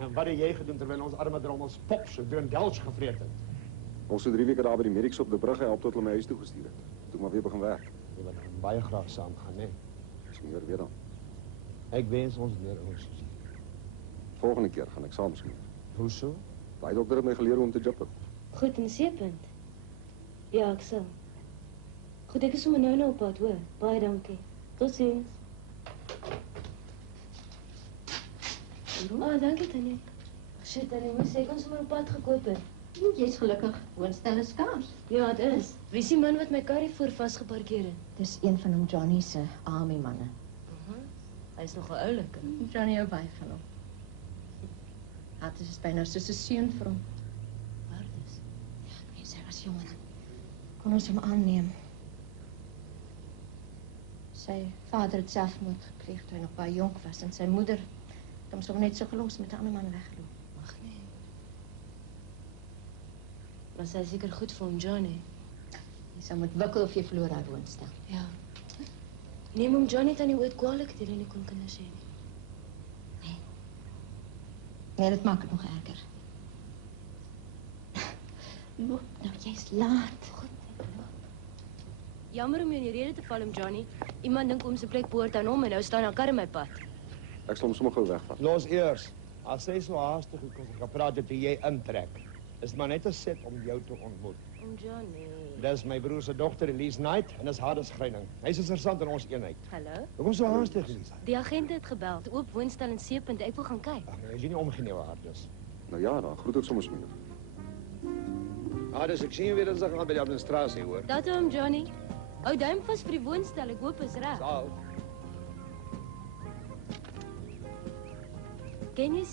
En wat het jy gedoen terwyl ons arme drommels pops so Dundels gevreet het? Ons so 3 weke daar by die medics op die brug help tot hulle my huis toe gestuur het. Toe maar weer begin werk. Jy wil baie graag saam gaan, né? As meer weer dan. Ek wens ons meer ons. Volgende keer gaan ek saam smeer. Hoeso? Daai dokter het my geleer hoe om te jippe. Goed, in seepunt. Ja, ek sal. Goed, ek is sommer nou op pad, hoor. Baie dankie. Totsiens. Dankie, Tannie. Shit, Tannie, moes ek ons sommer op pad gekoop het. Jy's gelukkig, woonstel is skaars. Ja, het is. Wie is die man wat my karrie voor vasgeparkeer het? Dis een van hom Johnny se army manne. Hy is nogal oulik. Johnny hou baie van hom. Het is byna soos 'n seun vir hom. Waar is? Nee, sy was jonger. Kon ons hom aanneem. Sy vader het selfmoord gepleeg toe hy nog baie jonk was en sy moeder het hom sommer net so gelos met 'n ander man weggeloop. Ag nee. Maar sy is seker goed vir hom, Johnny. Jy sal moet wikkel of jy verloor haar woonstel. Ja. Neem hom Johnny Tannie ooit kwalijk dat hy nie kon kinders hê nie. Nee, dat maakt het nog erger. Loop nou, jy's laat. Goed, ek loop. Jammer om jou in die rede te val, Johnny. Iemand dink om sy plek behoort aan hom en nou staan haar kar in my pad. Ek sal hom sommer gou wegvat. Los eers. As sy so haastig gepraat het toe jy intrek, is maar net 'n set om jou te ontmoet. Om Johnny. Dis my broer se dogter, Elise Knight, en dis Hades Greining. Hy's 'n sersant in ons eenheid. Hallo? Hoekom so haastig, Elise? Die agent het gebel. Oop woonstel in Seepunt. Ek wil gaan kyk. Ag nee, as jy nie omgeneem Hades. Nou ja, dan groet ek sommer smeer. Hades, ek sien jou weer dinsdag aan by die administrasie, hoor. Dat hom, Johnny. Hou duim vas vir die woonstel. Ek hoop is reg. Sal. Ken jy